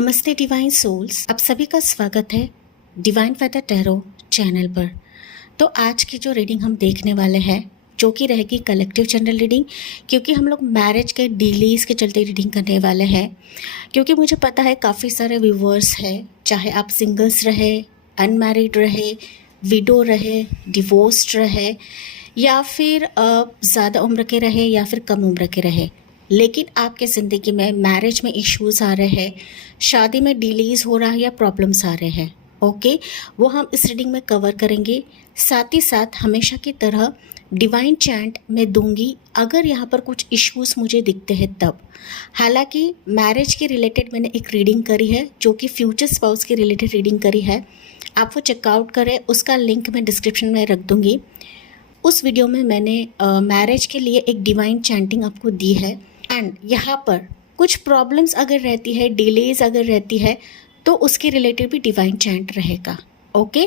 नमस्ते divine souls, आप सभी का स्वागत है डिवाइन वेदर टैरो चैनल पर। तो आज की जो रीडिंग हम देखने वाले हैं जो कि रहेगी कलेक्टिव जनरल रीडिंग, क्योंकि हम लोग मैरिज के डिलेज के चलते रीडिंग करने वाले हैं। क्योंकि मुझे पता है काफ़ी सारे व्यूवर्स हैं, चाहे आप सिंगल्स रहे, अनमैरिड रहे, विडो रहे, डिवोर्स्ड रहे, या फिर ज़्यादा उम्र के रहे या फिर कम उम्र के रहे, लेकिन आपके ज़िंदगी में मैरिज में इश्यूज़ आ रहे हैं, शादी में डिलेज हो रहा है या प्रॉब्लम्स आ रहे हैं। ओके, वो हम इस रीडिंग में कवर करेंगे। साथ ही साथ हमेशा की तरह डिवाइन चैंट मैं दूंगी अगर यहाँ पर कुछ इश्यूज़ मुझे दिखते हैं तब। हालांकि मैरिज के रिलेटेड मैंने एक रीडिंग करी है जो कि फ्यूचर स्पाउस के रिलेटेड रीडिंग करी है, आप वो चेकआउट करें, उसका लिंक मैं डिस्क्रिप्शन में रख दूँगी। उस वीडियो में मैंने मैरिज के लिए एक डिवाइन चैंटिंग आपको दी है। एंड यहाँ पर कुछ प्रॉब्लम्स अगर रहती है, डिलेज अगर रहती है, तो उसके रिलेटेड भी डिवाइन चैंट रहेगा। ओके,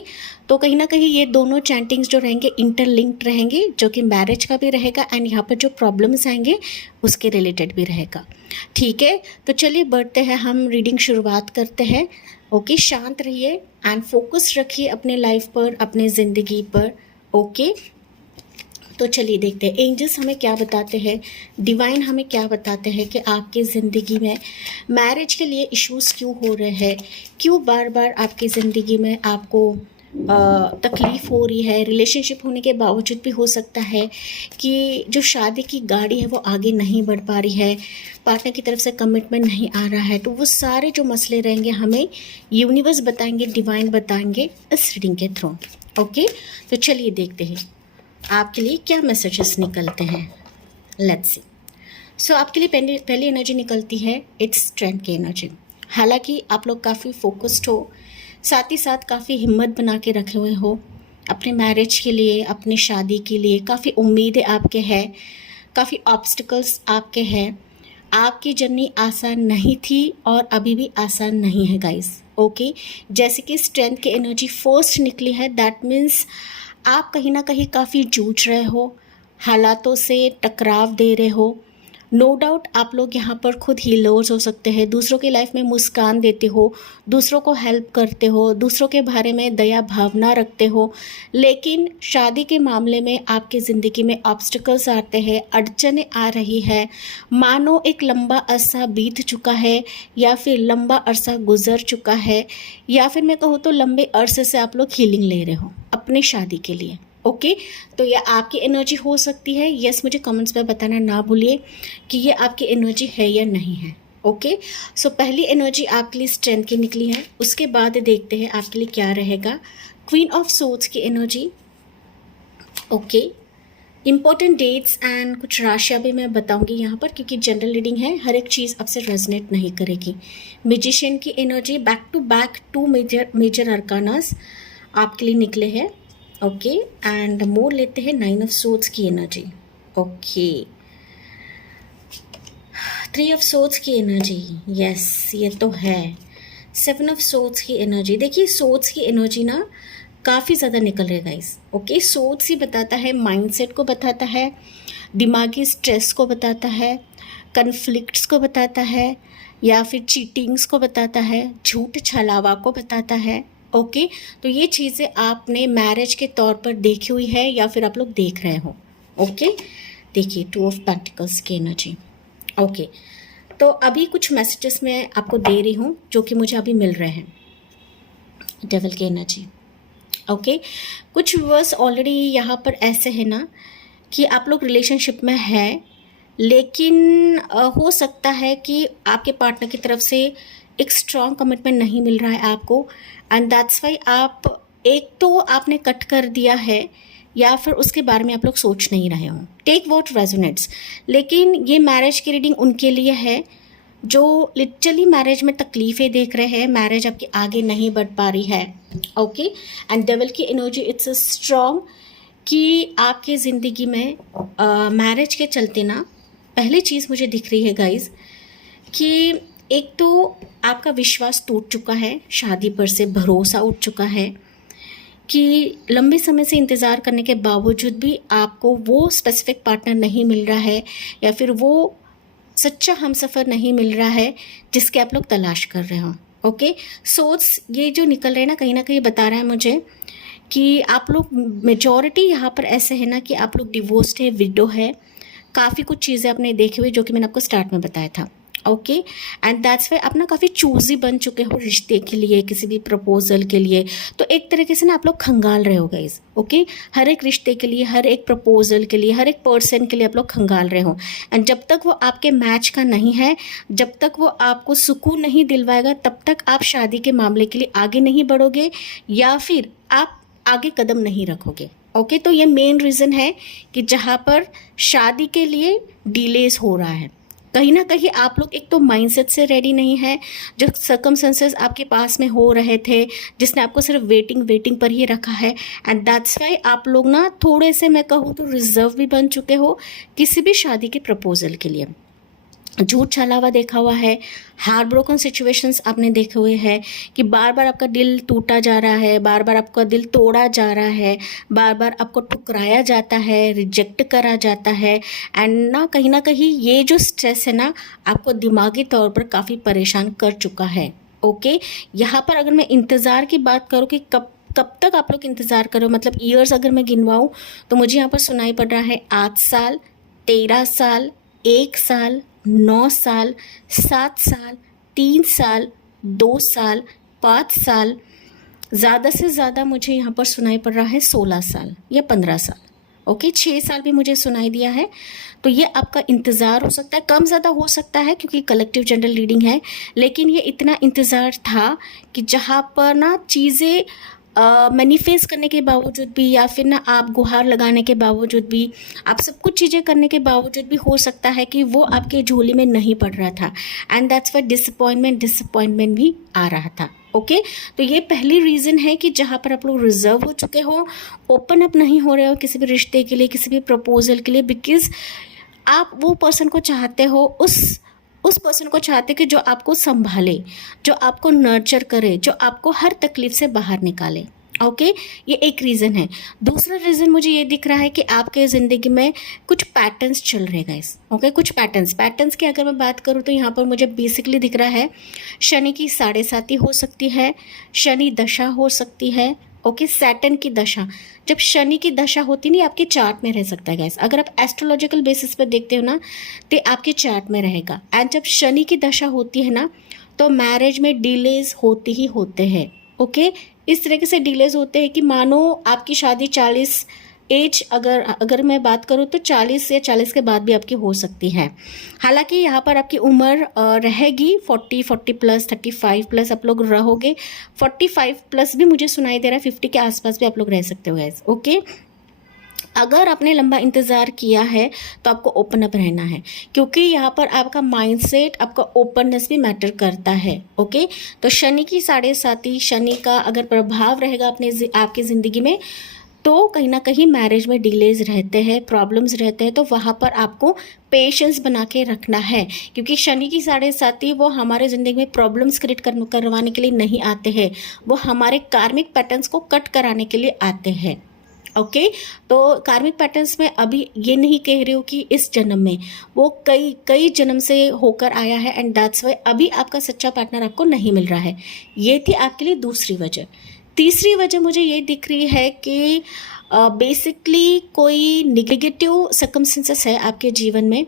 तो कहीं ना कहीं ये दोनों चैंटिंग्स जो रहेंगे इंटरलिंक्ड रहेंगे, जो कि मैरिज का भी रहेगा एंड यहाँ पर जो प्रॉब्लम्स आएंगे उसके रिलेटेड भी रहेगा। ठीक है, तो चलिए बढ़ते हैं, हम रीडिंग शुरुआत करते हैं। ओके, शांत रहिए एंड फोकस रखिए अपने लाइफ पर, अपने ज़िंदगी पर। ओके, तो चलिए देखते हैं एंजल्स हमें क्या बताते हैं, डिवाइन हमें क्या बताते हैं कि आपकी ज़िंदगी में मैरिज के लिए इश्यूज़ क्यों हो रहे हैं, क्यों बार बार आपकी ज़िंदगी में आपको तकलीफ़ हो रही है। रिलेशनशिप होने के बावजूद भी हो सकता है कि जो शादी की गाड़ी है वो आगे नहीं बढ़ पा रही है, पार्टनर की तरफ से कमिटमेंट नहीं आ रहा है। तो वो सारे जो मसले रहेंगे हमें यूनिवर्स बताएंगे, डिवाइन बताएंगे इस रीडिंग के थ्रू। ओके, तो चलिए देखते हैं आपके लिए क्या मैसेजेस निकलते हैं। Let's see. सो आपके लिए पहली एनर्जी निकलती है इट्स स्ट्रेंथ की एनर्जी। हालांकि आप लोग काफ़ी फोकस्ड हो, साथ ही साथ काफ़ी हिम्मत बना के रखे हुए हो अपने मैरिज के लिए, अपनी शादी के लिए। काफ़ी उम्मीदें आपके हैं, काफ़ी ऑब्स्टिकल्स आपके हैं। आपकी जर्नी आसान नहीं थी और अभी भी आसान नहीं है गाइस। ओके, जैसे कि स्ट्रेंथ की एनर्जी फर्स्ट निकली है, दैट मीन्स आप कहीं ना कहीं काफ़ी जूझ रहे हो, हालातों से टकराव दे रहे हो। नो डाउट आप लोग यहाँ पर खुद हीलर्स हो सकते हैं, दूसरों की लाइफ में मुस्कान देते हो, दूसरों को हेल्प करते हो, दूसरों के बारे में दया भावना रखते हो। लेकिन शादी के मामले में आपकी ज़िंदगी में ऑब्स्टिकल्स आते हैं, अड़चनें आ रही है। मानो एक लंबा अरसा बीत चुका है या फिर लंबा अरसा गुजर चुका है, या फिर मैं कहूँ तो लंबे अरसे से आप लोग हीलिंग ले रहे हो अपनी शादी के लिए। ओके, तो यह आपकी एनर्जी हो सकती है। यस, मुझे कमेंट्स में बताना ना भूलिए कि ये आपकी एनर्जी है या नहीं है। ओके, सो पहली एनर्जी आपके लिए स्ट्रेंथ की निकली है। उसके बाद देखते हैं आपके लिए क्या रहेगा क्वीन ऑफ सोर्ड्स की energy. Okay, important dates and कुछ राशियाँ भी मैं बताऊंगी यहाँ पर, क्योंकि जनरल रीडिंग है, हर एक चीज़ आपसे रेजोनेट नहीं करेगी। मैजिशियन की energy, back to back 2 major arcanas आपके लिए निकले हैं। ओके, एंड मोर लेते हैं 9 ऑफ सोर्ड्स की एनर्जी। ओके, 3 ऑफ सोर्ड्स की एनर्जी, यस ये तो है। 7 ऑफ सोर्ड्स की एनर्जी, देखिए सोर्ड्स की एनर्जी ना काफ़ी ज़्यादा निकल रही है गाइस। ओके, सोर्ड्स ही बताता है, माइंडसेट को बताता है, दिमागी स्ट्रेस को बताता है, कन्फ्लिक्ट्स को बताता है, या फिर चीटिंग्स को बताता है, झूठ छलावा को बताता है। ओके, तो ये चीज़ें आपने मैरिज के तौर पर देखी हुई है या फिर आप लोग देख रहे हो। ओके, देखिए 2 ऑफ पेंटिकल्स की एनर्जी। ओके, तो अभी कुछ मैसेजेस मैं आपको दे रही हूँ जो कि मुझे अभी मिल रहे हैं। डेविल की एनर्जी। ओके, कुछ व्यूअर्स ऑलरेडी यहाँ पर ऐसे है ना कि आप लोग रिलेशनशिप में हैं, लेकिन हो सकता है कि आपके पार्टनर की तरफ से एक स्ट्रॉन्ग कमिटमेंट नहीं मिल रहा है आपको, एंड दैट्स वाई आप एक तो आपने कट कर दिया है या फिर उसके बारे में आप लोग सोच नहीं रहे हो। Take what resonates. लेकिन ये मैरिज की रीडिंग उनके लिए है जो लिटरली मैरिज में तकलीफ़ें देख रहे हैं, मैरिज आपकी आगे नहीं बढ़ पा रही है। ओके, एंड डेविल की एनर्जी इट्स स्ट्रॉन्ग कि आपकी ज़िंदगी में मैरिज के चलते ना पहली चीज़ मुझे दिख रही है गाइज कि एक तो आपका विश्वास टूट चुका है, शादी पर से भरोसा उठ चुका है कि लंबे समय से इंतज़ार करने के बावजूद भी आपको वो स्पेसिफिक पार्टनर नहीं मिल रहा है, या फिर वो सच्चा हमसफ़र नहीं मिल रहा है जिसके आप लोग तलाश कर रहे हो। ओके, सोच ये जो निकल रहे हैं ना कहीं बता रहा है मुझे कि आप लोग मेजॉरिटी यहाँ पर ऐसे है ना कि आप लोग डिवोर्स्ड है, विडो है, काफ़ी कुछ चीज़ें आपने देखी हुई जो कि मैंने आपको स्टार्ट में बताया था। ओके, एंड दैट्स वाई आप ना काफ़ी चूज़ी बन चुके हो रिश्ते के लिए, किसी भी प्रपोजल के लिए। तो एक तरीके से ना आप लोग खंगाल रहे हो गाइस। ओके, हर एक रिश्ते के लिए, हर एक प्रपोजल के लिए, हर एक पर्सन के लिए आप लोग खंगाल रहे हो। एंड जब तक वो आपके मैच का नहीं है, जब तक वो आपको सुकून नहीं दिलवाएगा, तब तक आप शादी के मामले के लिए आगे नहीं बढ़ोगे या फिर आप आगे कदम नहीं रखोगे। ओके, तो ये मेन रीज़न है कि जहाँ पर शादी के लिए डिलेस हो रहा है। कहीं ना कहीं आप लोग एक तो माइंडसेट से रेडी नहीं है, जो सर्कमस्टेंसेस आपके पास में हो रहे थे, जिसने आपको सिर्फ वेटिंग पर ही रखा है। एंड दैट्स वाई आप लोग ना थोड़े से, मैं कहूँ तो रिजर्व भी बन चुके हो किसी भी शादी के प्रपोजल के लिए। झूठ छलावा देखा हुआ है, हार्ट ब्रोकन सिचुएशंस आपने देखे हुए हैं कि बार बार आपका दिल टूटा जा रहा है, बार बार आपका दिल तोड़ा जा रहा है, बार बार आपको ठुकराया जाता है, रिजेक्ट करा जाता है। एंड ना कहीं ये जो स्ट्रेस है ना आपको दिमागी तौर पर काफ़ी परेशान कर चुका है। ओके, यहाँ पर अगर मैं इंतज़ार की बात करूँ कि कब तक आप लोग इंतज़ार करो, मतलब ईयर्स अगर मैं गिनवाऊँ तो मुझे यहाँ पर सुनाई पड़ रहा है 8 साल, 13 साल, 1 साल, 9 साल, 7 साल, 3 साल, 2 साल, 5 साल, ज़्यादा से ज़्यादा मुझे यहाँ पर सुनाई पड़ रहा है 16 साल या 15 साल। ओके, 6 साल भी मुझे सुनाई दिया है। तो ये आपका इंतज़ार हो सकता है, कम ज़्यादा हो सकता है क्योंकि कलेक्टिव जनरल रीडिंग है, लेकिन ये इतना इंतज़ार था कि जहाँ पर ना चीज़ें मैनिफेस्ट करने के बावजूद भी या फिर ना आप गुहार लगाने के बावजूद भी, आप सब कुछ चीज़ें करने के बावजूद भी हो सकता है कि वो आपके झोली में नहीं पड़ रहा था। एंड दैट्स वाई डिसअपॉइंटमेंट भी आ रहा था। ओके, तो ये पहली रीज़न है कि जहाँ पर आप लोग रिजर्व हो चुके हो, ओपन अप नहीं हो रहे हो किसी भी रिश्ते के लिए, किसी भी प्रपोजल के लिए, बिकॉज आप वो पर्सन को चाहते हो, उस पर्सन को चाहते कि जो आपको संभाले, जो आपको नर्चर करे, जो आपको हर तकलीफ से बाहर निकाले। ओके, ये एक रीज़न है। दूसरा रीज़न मुझे ये दिख रहा है कि आपके ज़िंदगी में कुछ पैटर्न्स चल रहे गाइस। ओके, कुछ पैटर्न्स की अगर मैं बात करूँ तो यहाँ पर मुझे बेसिकली दिख रहा है शनि की 7.5 हो सकती है, शनि दशा हो सकती है। ओके, सैटर्न की दशा, जब शनि की दशा होती नहीं आपके चार्ट में रह सकता है गैस। अगर आप एस्ट्रोलॉजिकल बेसिस पर देखते हो ना तो आपके चार्ट में रहेगा। एंड जब शनि की दशा होती है ना तो मैरिज में डिलेज होते ही होते हैं। ओके, इस तरीके से डिलेज होते हैं कि मानो आपकी शादी 40 एज अगर मैं बात करूँ तो 40 या 40 के बाद भी आपकी हो सकती है। हालांकि यहाँ पर आपकी उम्र रहेगी 40 प्लस, 35 प्लस आप लोग रहोगे। 45 प्लस भी मुझे सुनाई दे रहा है, 50 के आसपास भी आप लोग रह सकते हो गैस। ओके, अगर आपने लंबा इंतज़ार किया है तो आपको ओपन अप रहना है, क्योंकि यहाँ पर आपका माइंडसेट, आपका ओपननेस भी मैटर करता है। ओके, तो शनि की 7.5, शनि का अगर प्रभाव रहेगा आपकी ज़िंदगी में तो कहीं ना कहीं मैरिज में डिलेज रहते हैं, प्रॉब्लम्स रहते हैं। तो वहाँ पर आपको पेशेंस बना के रखना है, क्योंकि शनि की 7.5 वो हमारे ज़िंदगी में प्रॉब्लम्स क्रिएट करवाने के लिए नहीं आते हैं, वो हमारे कार्मिक पैटर्न्स को कट कराने के लिए आते हैं। ओके, तो कार्मिक पैटर्न्स में अभी ये नहीं कह रही हूँ कि इस जन्म में, वो कई जन्म से होकर आया है। एंड दैट्स वाई अभी आपका सच्चा पार्टनर आपको नहीं मिल रहा है। ये थी आपके लिए दूसरी वजह। तीसरी वजह मुझे ये दिख रही है कि बेसिकली कोई निगेटिव सर्कमस्टेंसेस है आपके जीवन में।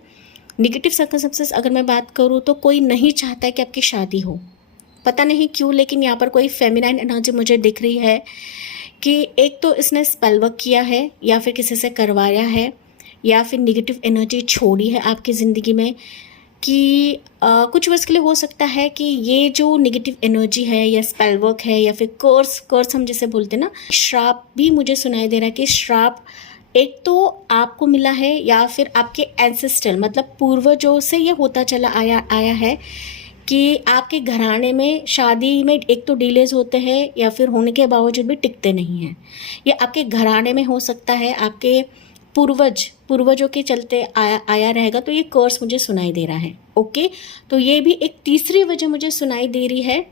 निगेटिव सर्कमस्टेंसेस अगर मैं बात करूँ तो कोई नहीं चाहता है कि आपकी शादी हो, पता नहीं क्यों, लेकिन यहाँ पर कोई फेमिनाइन एनर्जी मुझे दिख रही है कि एक तो इसने स्पेल वर्क किया है या फिर किसी से करवाया है या फिर नेगेटिव एनर्जी छोड़ी है आपकी ज़िंदगी में कि कुछ वर्ष के लिए हो सकता है कि ये जो नेगेटिव एनर्जी है या स्पेल वर्क है या फिर कर्स हम जैसे बोलते हैं ना, श्राप भी मुझे सुनाई दे रहा है कि श्राप एक तो आपको मिला है या फिर आपके एंसेस्टर मतलब पूर्वजों से ये होता चला आया है कि आपके घराने में शादी में एक तो डिलेज होते हैं या फिर होने के बावजूद भी टिकते नहीं हैं। ये आपके घराने में हो सकता है, आपके पूर्वजों के चलते आया रहेगा। तो ये कर्स मुझे सुनाई दे रहा है। ओके, तो ये भी एक तीसरी वजह मुझे सुनाई दे रही है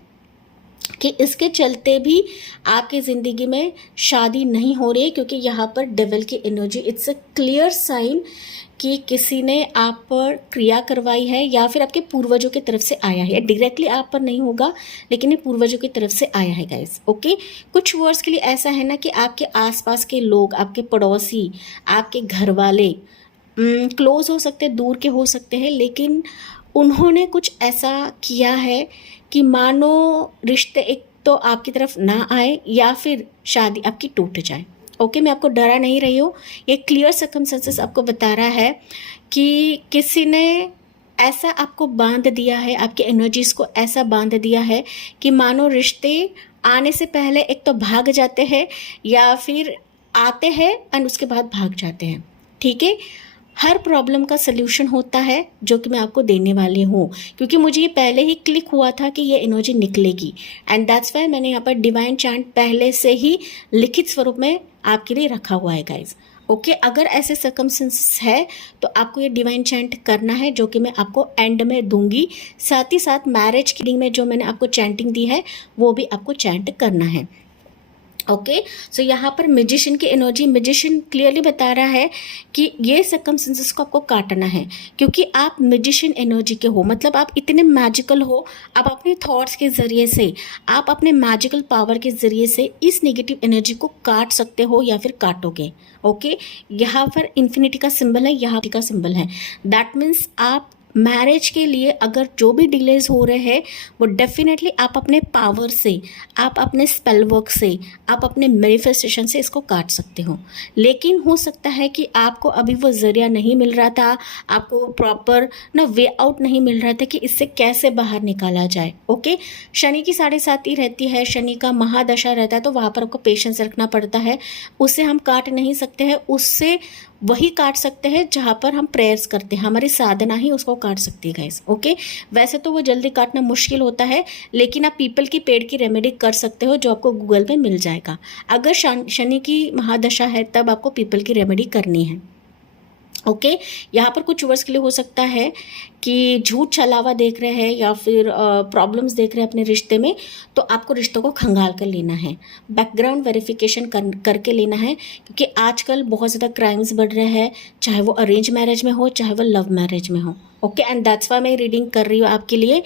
कि इसके चलते भी आपकी ज़िंदगी में शादी नहीं हो रही है, क्योंकि यहाँ पर डेविल की energy, it's a clear sign कि किसी ने आप पर क्रिया करवाई है या फिर आपके पूर्वजों की तरफ से आया है। डायरेक्टली आप पर नहीं होगा, लेकिन ये पूर्वजों की तरफ से आया है गाइस। ओके, कुछ वर्ड्स के लिए ऐसा है ना कि आपके आसपास के लोग, आपके पड़ोसी, आपके घर वाले क्लोज हो सकते हैं, दूर के हो सकते हैं, लेकिन उन्होंने कुछ ऐसा किया है कि मानो रिश्ते एक तो आपकी तरफ ना आए या फिर शादी आपकी टूट जाए। ओके, मैं आपको डरा नहीं रही हूँ, ये क्लियर सर्कमस्टेंसेस आपको बता रहा है कि किसी ने ऐसा आपको बांध दिया है, आपकी एनर्जीज़ को ऐसा बांध दिया है कि मानो रिश्ते आने से पहले एक तो भाग जाते हैं या फिर आते हैं और उसके बाद भाग जाते हैं। ठीक है, हर प्रॉब्लम का सल्यूशन होता है जो कि मैं आपको देने वाली हूँ, क्योंकि मुझे ये पहले ही क्लिक हुआ था कि ये एनर्जी निकलेगी, एंड दैट्स वाई मैंने यहाँ पर डिवाइन चैंट पहले से ही लिखित स्वरूप में आपके लिए रखा हुआ है गाइज। ओके, अगर ऐसे सर्कमस्टेंसेस है तो आपको ये डिवाइन चैंट करना है, जो कि मैं आपको एंड में दूंगी। साथ ही साथ मैरिज की रीडिंग में जो मैंने आपको चैंटिंग दी है वो भी आपको चैंट करना है। ओके, सो यहाँ पर मैजिशियन की एनर्जी, मैजिशियन क्लियरली बता रहा है कि ये सर्कमस्टेंसेस को आपको काटना है, क्योंकि आप मैजिशियन एनर्जी के हो, मतलब आप इतने मैजिकल हो। आप अपने थॉट्स के ज़रिए से, आप अपने मैजिकल पावर के ज़रिए से इस नेगेटिव एनर्जी को काट सकते हो या फिर काटोगे। ओके, यहाँ पर इन्फिनिटी का सिंबल है, यहाँ का सिंबल है। दैट मीन्स आप मैरिज के लिए अगर जो भी डिलेज हो रहे हैं वो डेफिनेटली आप अपने पावर से, आप अपने स्पेल वर्क से, आप अपने मैनिफेस्टेशन से इसको काट सकते हो। लेकिन हो सकता है कि आपको अभी वो ज़रिया नहीं मिल रहा था, आपको प्रॉपर ना वे आउट नहीं मिल रहा था कि इससे कैसे बाहर निकाला जाए। ओके, शनि की 7.5 रहती है, शनि का महादशा रहता है, तो वहाँ पर आपको पेशेंस रखना पड़ता है। उससे हम काट नहीं सकते हैं, उससे वही काट सकते हैं जहाँ पर हम प्रेयर्स करते हैं, हमारी साधना ही उसको काट सकती है गाइस। ओके, वैसे तो वो जल्दी काटना मुश्किल होता है, लेकिन आप पीपल की पेड़ की रेमेडी कर सकते हो, जो आपको गूगल पे मिल जाएगा। अगर शनि की महादशा है तब आपको पीपल की रेमेडी करनी है। ओके, यहाँ पर कुछ वर्ड्स के लिए हो सकता है कि झूठ छलावा देख रहे हैं या फिर प्रॉब्लम्स देख रहे हैं अपने रिश्ते में, तो आपको रिश्तों को खंगाल कर लेना है, बैकग्राउंड वेरिफिकेशन करके लेना है, क्योंकि आजकल बहुत ज़्यादा क्राइम्स बढ़ रहे हैं, चाहे वो अरेंज मैरिज में हो चाहे वो लव मैरिज में हो। ओके, एंड दैट्स वाई मैं रीडिंग कर रही हूँ आपके लिए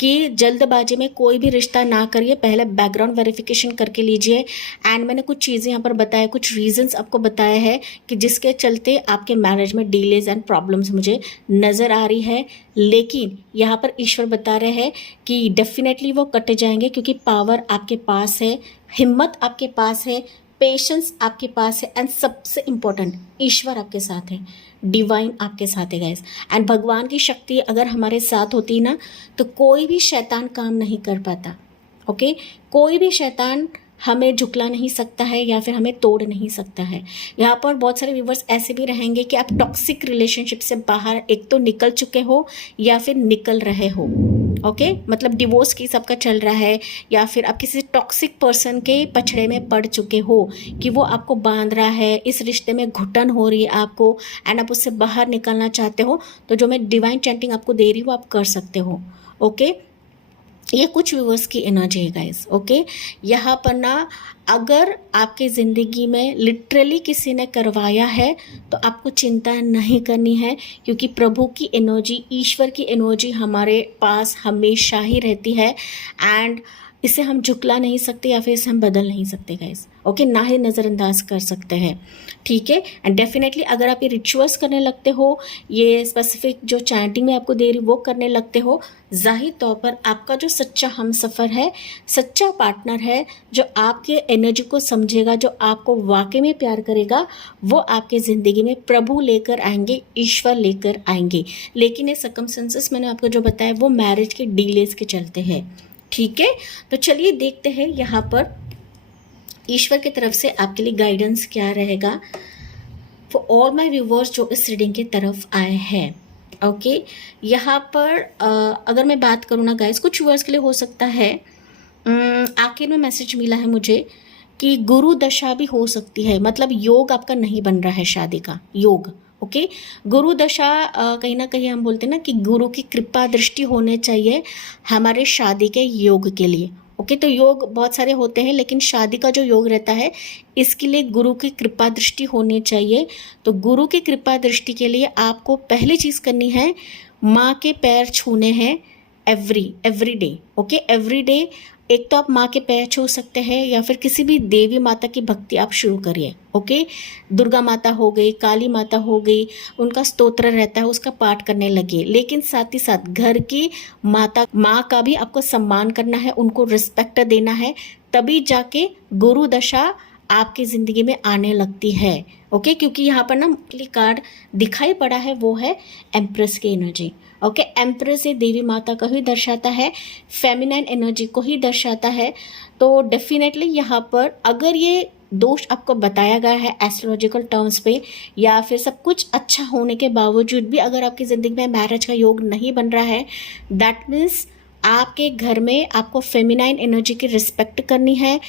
कि जल्दबाजी में कोई भी रिश्ता ना करिए, पहले बैकग्राउंड वेरिफिकेशन करके लीजिए। एंड मैंने कुछ चीज़ें यहाँ पर बताया, कुछ रीजंस आपको बताए हैं कि जिसके चलते आपके मैरिज में डिलेज एंड प्रॉब्लम्स मुझे नज़र आ रही है, लेकिन यहाँ पर ईश्वर बता रहे हैं कि डेफिनेटली वो कट जाएंगे, क्योंकि पावर आपके पास है, हिम्मत आपके पास है, पेशेंस आपके पास है, एंड सबसे इम्पोर्टेंट ईश्वर आपके साथ है, डिवाइन आपके साथ है गाइस। एंड भगवान की शक्ति अगर हमारे साथ होती ना तो कोई भी शैतान काम नहीं कर पाता। ओके, कोई भी शैतान हमें झुकला नहीं सकता है या फिर हमें तोड़ नहीं सकता है। यहाँ पर बहुत सारे व्यूवर्स ऐसे भी रहेंगे कि आप टॉक्सिक रिलेशनशिप से बाहर एक तो निकल चुके हो या फिर निकल रहे हो। ओके, मतलब डिवोर्स की सबका चल रहा है, या फिर आप किसी टॉक्सिक पर्सन के पछड़े में पड़ चुके हो कि वो आपको बांध रहा है, इस रिश्ते में घुटन हो रही है आपको, एंड आप उससे बाहर निकलना चाहते हो, तो जो मैं डिवाइन चैंटिंग आपको दे रही हूँ आप कर सकते हो। ओके, ये कुछ व्यूवर्स की एनर्जी है गाइस। ओके, यहाँ पर ना अगर आपकी ज़िंदगी में लिटरली किसी ने करवाया है तो आपको चिंता नहीं करनी है, क्योंकि प्रभु की एनर्जी, ईश्वर की एनर्जी हमारे पास हमेशा ही रहती है, एंड इसे हम झुकला नहीं सकते या फिर इसे हम बदल नहीं सकते गाइस। ओके, ना ही नज़रअंदाज कर सकते हैं। ठीक है, एंड डेफिनेटली अगर आप ये रिचुअल्स करने लगते हो, ये स्पेसिफिक जो चैंटिंग में आपको दे रही वो करने लगते हो, ज़ाहिर तौर पर आपका जो सच्चा हमसफ़र है, सच्चा पार्टनर है, जो आपके एनर्जी को समझेगा, जो आपको वाकई में प्यार करेगा, वो आपके ज़िंदगी में प्रभु लेकर आएंगे, ईश्वर लेकर आएंगे। लेकिन ये सर्कमस्टेंसेस मैंने आपको जो बताया वो मैरिज के डिलेज के चलते हैं। ठीक है, तो चलिए देखते हैं यहाँ पर ईश्वर की तरफ से आपके लिए गाइडेंस क्या रहेगा फॉर ऑल माय व्यूवर्स जो इस रीडिंग की तरफ आए हैं। ओके, यहाँ पर अगर मैं बात करूँ ना गाइस, कुछ व्यूवर्स के लिए हो सकता है आखिर में मैसेज मिला है मुझे कि गुरु दशा भी हो सकती है, मतलब योग आपका नहीं बन रहा है शादी का योग। ओके, गुरु दशा कहीं ना कहीं हम बोलते हैं ना कि गुरु की कृपा दृष्टि होने चाहिए हमारे शादी के योग के लिए। ओके, तो योग बहुत सारे होते हैं, लेकिन शादी का जो योग रहता है इसके लिए गुरु की कृपा दृष्टि होनी चाहिए। तो गुरु की कृपा दृष्टि के लिए आपको पहली चीज़ करनी है, माँ के पैर छूने हैं every day. Okay, every day एक तो आप माँ के पैर छू सकते हैं या फिर किसी भी देवी माता की भक्ति आप शुरू करिए। ओके, दुर्गा माता हो गई, काली माता हो गई, उनका स्तोत्र रहता है, उसका पाठ करने लगे। लेकिन साथ ही साथ घर की माता माँ का भी आपको सम्मान करना है, उनको रिस्पेक्ट देना है, तभी जाके गुरु दशा आपकी ज़िंदगी में आने लगती है। ओके, क्योंकि यहाँ पर ना कार्ड दिखाई पड़ा है वो है एम्प्रेस की एनर्जी। ओके, एम्प्रेस ये देवी माता को ही दर्शाता है, फेमिनाइन एनर्जी को ही दर्शाता है। तो डेफिनेटली यहाँ पर अगर ये दोष आपको बताया गया है एस्ट्रोलॉजिकल टर्म्स पे, या फिर सब कुछ अच्छा होने के बावजूद भी अगर आपकी ज़िंदगी में मैरिज का योग नहीं बन रहा है, दैट मीन्स आपके घर में आपको फेमिनाइन एनर्जी की रिस्पेक्ट करनी है,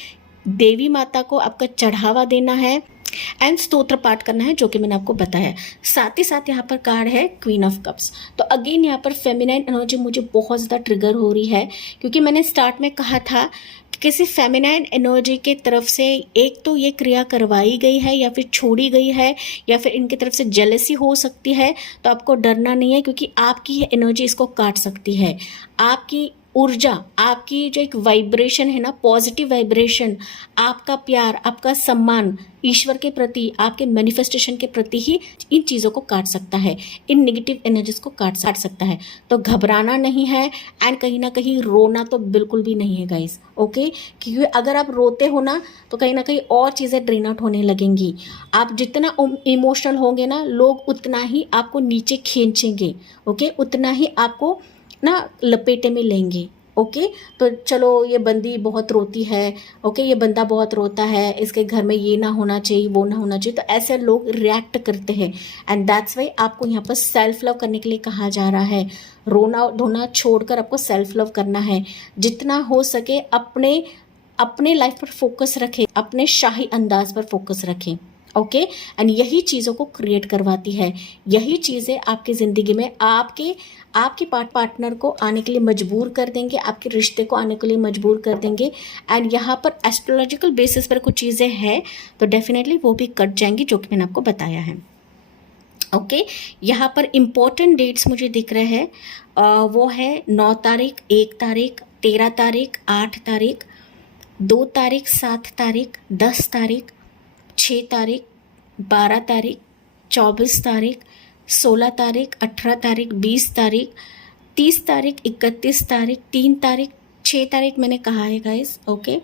देवी माता को आपका चढ़ावा देना है एंड स्तोत्र पाठ करना है, जो कि मैंने आपको बताया। साथ ही साथ यहाँ पर कार्ड है क्वीन ऑफ कप्स। तो अगेन यहाँ पर फेमिनाइन एनर्जी मुझे बहुत ज़्यादा ट्रिगर हो रही है, क्योंकि मैंने स्टार्ट में कहा था कि किसी फेमिनाइन एनर्जी के तरफ से एक तो ये क्रिया करवाई गई है या फिर छोड़ी गई है, या फिर इनकी तरफ से जेलसी हो सकती है। तो आपको डरना नहीं है, क्योंकि आपकी ये एनर्जी इसको काट सकती है। आपकी ऊर्जा, आपकी जो एक वाइब्रेशन है ना, पॉजिटिव वाइब्रेशन, आपका प्यार, आपका सम्मान ईश्वर के प्रति, आपके मैनिफेस्टेशन के प्रति ही इन चीज़ों को काट सकता है, इन नेगेटिव एनर्जीज को काट सकता है। तो घबराना नहीं है एंड कहीं ना कहीं रोना तो बिल्कुल भी नहीं है गाइस। ओके, क्योंकि अगर आप रोते हो ना तो कहीं ना कहीं और चीज़ें ड्रेन आउट होने लगेंगी। आप जितना इमोशनल होंगे ना, लोग उतना ही आपको नीचे खींचेंगे। ओके, उतना ही आपको ना लपेटे में लेंगे। ओके, तो चलो ये बंदी बहुत रोती है, ओके ये बंदा बहुत रोता है, इसके घर में ये ना होना चाहिए, वो ना होना चाहिए, तो ऐसे लोग रिएक्ट करते हैं। एंड दैट्स वाई आपको यहाँ पर सेल्फ लव करने के लिए कहा जा रहा है। रोना धोना छोड़कर आपको सेल्फ लव करना है। जितना हो सके अपने लाइफ पर फोकस रखें, अपने शाही अंदाज पर फोकस रखें। ओके, एंड यही चीज़ों को क्रिएट करवाती है, यही चीज़ें आपकी ज़िंदगी में आपके पार्टनर को आने के लिए मजबूर कर देंगे, आपके रिश्ते को आने के लिए मजबूर कर देंगे। एंड यहाँ पर एस्ट्रोलॉजिकल बेसिस पर कुछ चीज़ें हैं तो डेफिनेटली वो भी कट जाएंगी, जो कि मैंने आपको बताया है। ओके, यहाँ पर इम्पोर्टेंट डेट्स मुझे दिख रहे हैं, वो है 9 तारीख, 1 तारीख, 13 तारीख, 8 तारीख, 2 तारीख, 7 तारीख, 10 तारीख, 6 तारीख, 12 तारीख, 24 तारीख, 16 तारीख, 18 तारीख, 20 तारीख, 30 तारीख, 31 तारीख, 3 तारीख, 6 तारीख मैंने कहा है गाइस। ओके,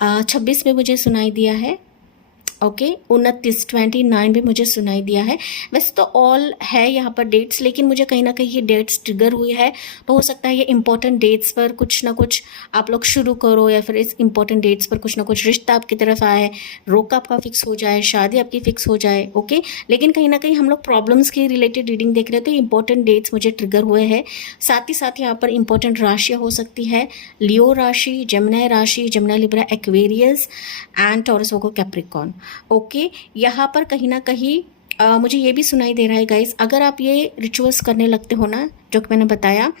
26 में मुझे सुनाई दिया है। ओके, 29, 29 भी मुझे सुनाई दिया है। वैसे तो ऑल है यहाँ पर डेट्स, लेकिन मुझे कहीं ना कहीं ये डेट्स ट्रिगर हुई है, तो हो सकता है ये इंपॉर्टेंट डेट्स पर कुछ ना कुछ आप लोग शुरू करो, या फिर इस इंपॉर्टेंट डेट्स पर कुछ ना कुछ रिश्ता आपकी तरफ आए, रोका आपका फिक्स हो जाए, शादी आपकी फिक्स हो जाए। ओके, लेकिन कहीं ना कहीं हम लोग प्रॉब्लम्स के रिलेटेड रीडिंग देख रहे हैं, तो इंपॉर्टेंट डेट्स मुझे ट्रिगर हुए हैं। साथ ही साथ यहाँ पर इंपॉर्टेंट राशियाँ हो सकती है लियो राशि, Gemini Libra, Aquarius and Taurus, Virgo, Capricorn. Okay, यहाँ पर कहीं ना कहीं मुझे ये भी सुनाई दे रहा है गाइस, अगर आप ये रिचुअल्स करने लगते हो ना, जो कि मैंने बताया,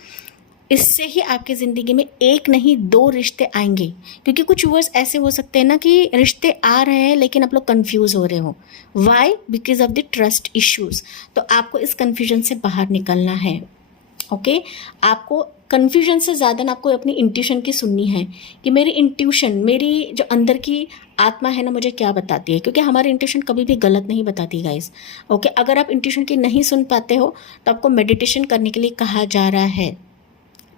इससे ही आपकी ज़िंदगी में एक नहीं 2 रिश्ते आएंगे। क्योंकि कुछ व्यूअर्स ऐसे हो सकते हैं ना कि रिश्ते आ रहे हैं लेकिन आप लोग कंफ्यूज हो रहे हो, why, because of the trust issues. तो आपको इस कंफ्यूजन से बाहर निकलना है। ओके, आपको कन्फ्यूजन से ज़्यादा ना आपको अपनी इंट्यूशन की सुननी है कि मेरी इंट्यूशन, मेरी जो अंदर की आत्मा है ना, मुझे क्या बताती है, क्योंकि हमारी इंट्यूशन कभी भी गलत नहीं बताती गाइस। ओके, अगर आप इंट्यूशन की नहीं सुन पाते हो तो आपको मेडिटेशन करने के लिए कहा जा रहा है।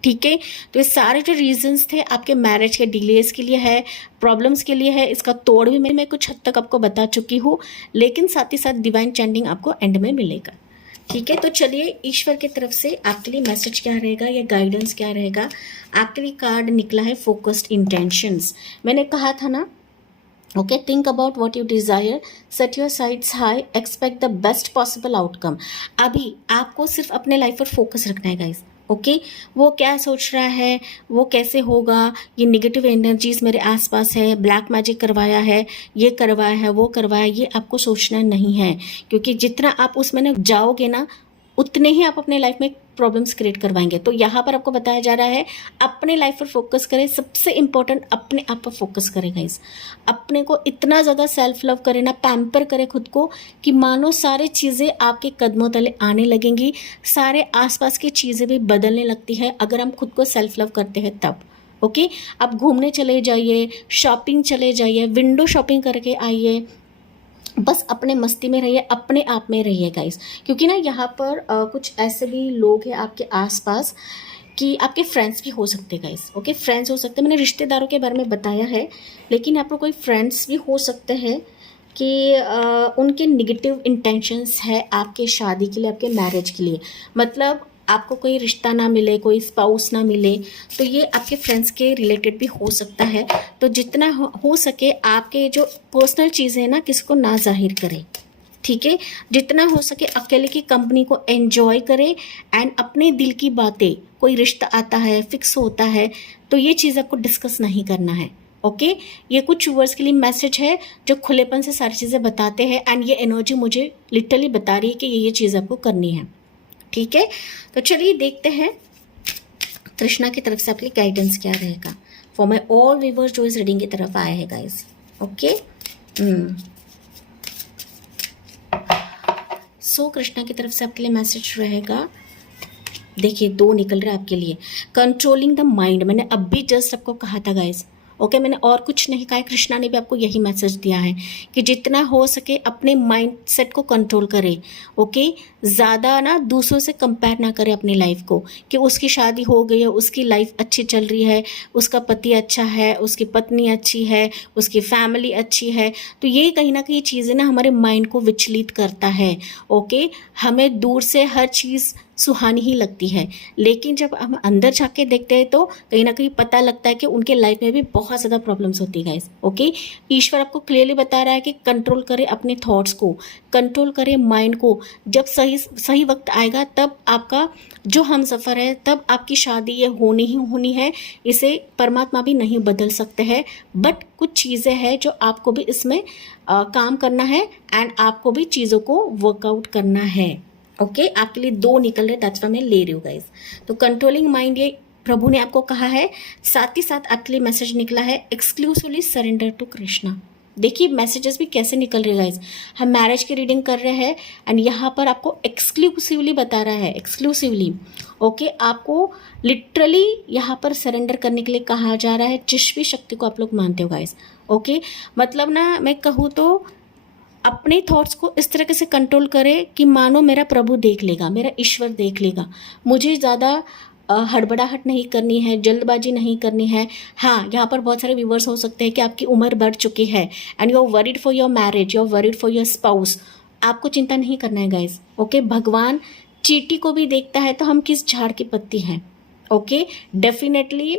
ठीक है, तो ये सारे जो रीजंस थे आपके मैरिज के डिलेज के लिए है, प्रॉब्लम्स के लिए है, इसका तोड़ भी मैं कुछ हद तक आपको बता चुकी हूँ, लेकिन साथ ही साथ डिवाइन चैंटिंग आपको एंड में मिलेगा। ठीक है, तो चलिए ईश्वर की तरफ से आपके लिए मैसेज क्या रहेगा या गाइडेंस क्या रहेगा। आपके लिए कार्ड निकला है फोकस्ड इंटेंशंस। मैंने कहा था ना, okay, think about what you desire, set your sites high, expect the best possible outcome. अभी आपको सिर्फ अपने लाइफ पर फोकस रखना है गाइस। ओके, वो क्या सोच रहा है, वो कैसे होगा, ये नेगेटिव एनर्जीज मेरे आसपास है, ब्लैक मैजिक करवाया है, ये करवाया है, वो करवाया, ये आपको सोचना नहीं है। क्योंकि जितना आप उसमें ना जाओगे ना, उतने ही आप अपने लाइफ में प्रॉब्लम्स क्रिएट करवाएंगे। तो यहाँ पर आपको बताया जा रहा है अपने लाइफ पर फोकस करें, सबसे इम्पोर्टेंट अपने आप पर फोकस करें गाइस। अपने को इतना ज़्यादा सेल्फ लव करें ना, पैम्पर करें खुद को कि मानो सारी चीज़ें आपके कदमों तले आने लगेंगी, सारे आसपास की चीज़ें भी बदलने लगती है अगर हम खुद को सेल्फ लव करते हैं तब। ओके, आप घूमने चले जाइए, शॉपिंग चले जाइए, विंडो शॉपिंग करके आइए, बस अपने मस्ती में रहिए, अपने आप में रहिए गाइस। क्योंकि ना यहाँ पर कुछ ऐसे भी लोग हैं आपके आसपास कि आपके फ्रेंड्स भी हो सकते हैं गाइस। ओके, फ्रेंड्स हो सकते हैं, मैंने रिश्तेदारों के बारे में बताया है, लेकिन यहाँ पर कोई फ्रेंड्स भी हो सकते हैं कि उनके निगेटिव इंटेंशंस है आपके शादी के लिए, आपके मैरिज के लिए। मतलब आपको कोई रिश्ता ना मिले, कोई स्पाउस ना मिले, तो ये आपके फ्रेंड्स के रिलेटेड भी हो सकता है। तो जितना हो सके आपके जो पर्सनल चीज़ें हैं ना, किसको ना जाहिर करें, ठीक है। जितना हो सके अकेले की कंपनी को एंजॉय करें एंड अपने दिल की बातें, कोई रिश्ता आता है, फिक्स होता है, तो ये चीज़ आपको डिस्कस नहीं करना है। ओके, ये कुछ व्यूअर्स के लिए मैसेज है जो खुलेपन से सारी चीज़ें बताते हैं एंड ये एनर्जी मुझे लिटरली बता रही है कि ये चीज़ आपको करनी है, ठीक है। तो चलिए देखते हैं कृष्णा की तरफ से आपके लिए गाइडेंस क्या रहेगा फॉर माई ऑल व्यूअर्स जो इस रीडिंग की तरफ आए हैं गाइस। ओके, सो कृष्णा की तरफ से आपके लिए मैसेज रहेगा, देखिए 2 निकल रहा है आपके लिए। कंट्रोलिंग द माइंड, मैंने अभी जस्ट आपको कहा था गाइस। ओके, मैंने और कुछ नहीं कहा है, कृष्णा ने भी आपको यही मैसेज दिया है कि जितना हो सके अपने माइंड सेट को कंट्रोल करें। ओके, ज़्यादा ना दूसरों से कंपेयर ना करें अपनी लाइफ को कि उसकी शादी हो गई है, उसकी लाइफ अच्छी चल रही है, उसका पति अच्छा है, उसकी पत्नी अच्छी है, उसकी फैमिली अच्छी है। तो ये कहीं ना कहीं चीज़ें ना हमारे माइंड को विचलित करता है। ओके, हमें दूर से हर चीज़ सुहानी ही लगती है, लेकिन जब हम अंदर झाँक के देखते हैं तो कहीं ना कहीं पता लगता है कि उनके लाइफ में भी बहुत ज़्यादा प्रॉब्लम्स होती है गाइस। ओके, ईश्वर आपको क्लियरली बता रहा है कि कंट्रोल करें अपने थॉट्स को, कंट्रोल करें माइंड को। जब सही वक्त आएगा तब आपका जो हम सफ़र है, तब आपकी शादी ये होनी ही होनी है। इसे परमात्मा भी नहीं बदल सकते हैं, बट कुछ चीज़ें हैं जो आपको भी इसमें काम करना है एंड आपको भी चीज़ों को वर्कआउट करना है। ओके, आपके लिए 2 निकल रहे, दैट्स व्हाई मैं ले रही हूँ गाइस। तो कंट्रोलिंग माइंड ये प्रभु ने आपको कहा है, साथ ही साथ आपके लिए मैसेज निकला है एक्सक्लूसिवली सरेंडर टू कृष्णा। देखिए मैसेजेस भी कैसे निकल रहे गाइस। हम मैरिज की रीडिंग कर रहे हैं एंड यहाँ पर आपको एक्सक्लूसिवली बता रहा है, एक्सक्लूसिवली। ओके, आपको लिटरली यहाँ पर सरेंडर करने के लिए कहा जा रहा है, जिस भी शक्ति को आप लोग मानते हो गाइस। ओके, मतलब ना मैं कहूँ तो अपने थॉट्स को इस तरीके से कंट्रोल करें कि मानो मेरा प्रभु देख लेगा, मेरा ईश्वर देख लेगा। मुझे ज़्यादा हड़बड़ाहट नहीं करनी है, जल्दबाजी नहीं करनी है। हाँ, यहाँ पर बहुत सारे व्यूवर्स हो सकते हैं कि आपकी उम्र बढ़ चुकी है and you are worried for your marriage, you are worried for your spouse. आपको चिंता नहीं करना है गाइस। ओके, भगवान चींटी को भी देखता है तो हम किस झाड़ की पत्ती हैं। ओके, डेफिनेटली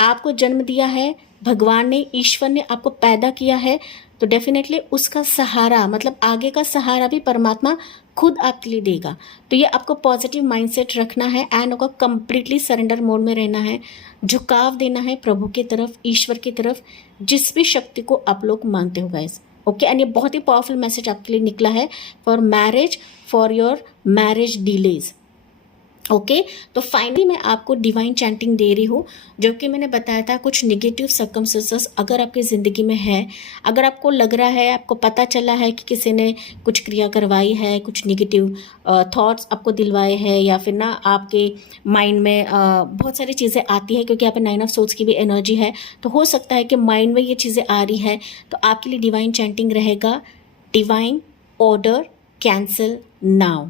आपको जन्म दिया है भगवान ने, ईश्वर ने आपको पैदा किया है, तो डेफिनेटली उसका सहारा, मतलब आगे का सहारा भी परमात्मा खुद आपके लिए देगा। तो ये आपको पॉजिटिव माइंडसेट रखना है एंड आपको कंप्लीटली सरेंडर मोड में रहना है, झुकाव देना है प्रभु की तरफ, ईश्वर की तरफ, जिस भी शक्ति को आप लोग मानते हो गाइस। ओके, एंड ये बहुत ही पावरफुल मैसेज आपके लिए निकला है for marriage, for your marriage delays. Okay, तो फाइनली मैं आपको डिवाइन चैंटिंग दे रही हूँ, जो कि मैंने बताया था कुछ नेगेटिव सर्कमस्टेंसेस अगर आपकी ज़िंदगी में है, अगर आपको लग रहा है, आपको पता चला है कि किसी ने कुछ क्रिया करवाई है, कुछ नेगेटिव थॉट्स आपको दिलवाए हैं, या फिर ना आपके माइंड में बहुत सारी चीज़ें आती है, क्योंकि यहाँ पे 9 ऑफ सोर्ड्स की भी एनर्जी है, तो हो सकता है कि माइंड में ये चीज़ें आ रही है, तो आपके लिए डिवाइन चैंटिंग रहेगा, डिवाइन ऑर्डर कैंसिल नाउ।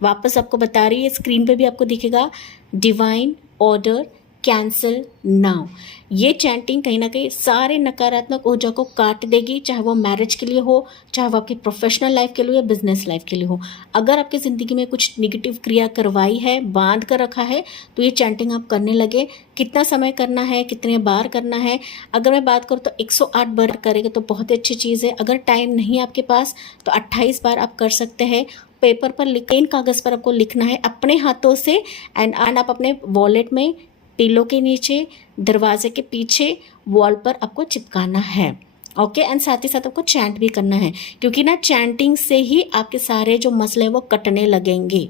वापस आपको बता रही है, स्क्रीन पे भी आपको दिखेगा, डिवाइन ऑर्डर कैंसिल नाउ। ये चैंटिंग कहीं ना कहीं सारे नकारात्मक ऊर्जा को काट देगी, चाहे वो मैरिज के लिए हो, चाहे वो आपकी प्रोफेशनल लाइफ के लिए या बिजनेस लाइफ के लिए हो। अगर आपकी ज़िंदगी में कुछ निगेटिव क्रिया करवाई है, बांध कर रखा है, तो ये चैंटिंग आप करने लगे। कितना समय करना है, कितने बार करना है, अगर मैं बात करूँ तो 108 बार करेंगे तो बहुत ही अच्छी चीज़ है। अगर टाइम नहीं है आपके पास तो 28 बार आप कर सकते हैं। पेपर पर लिख, पेन कागज़ पर आपको लिखना है अपने हाथों से एंड आप अपने वॉलेट में, पिलो के नीचे, दरवाजे के पीछे, वॉल पर आपको चिपकाना है। ओके, एंड साथ ही साथ आपको चैंट भी करना है, क्योंकि ना चैंटिंग से ही आपके सारे जो मसले हैं वो कटने लगेंगे।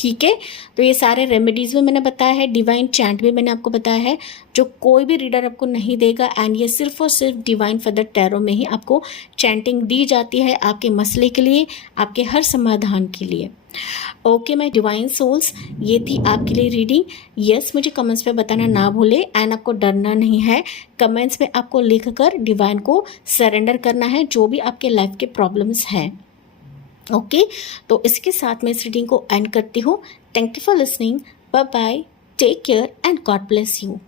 ठीक है। तो ये सारे रेमेडीज़ भी मैंने बताया है, डिवाइन चैंट भी मैंने आपको बताया है, जो कोई भी रीडर आपको नहीं देगा। एंड ये सिर्फ और सिर्फ डिवाइन फादर टैरो में ही आपको चैंटिंग दी जाती है, आपके मसले के लिए, आपके हर समाधान के लिए। ओके माय डिवाइन सोल्स, ये थी आपके लिए रीडिंग। यस, मुझे कमेंट्स में बताना ना भूले। एंड आपको डरना नहीं है, कमेंट्स में आपको लिखकर डिवाइन को सरेंडर करना है जो भी आपके लाइफ के प्रॉब्लम्स हैं। ओके, तो इसके साथ मैं इस रीडिंग को एंड करती हूँ। Thank you for listening, bye bye, take care and God bless you.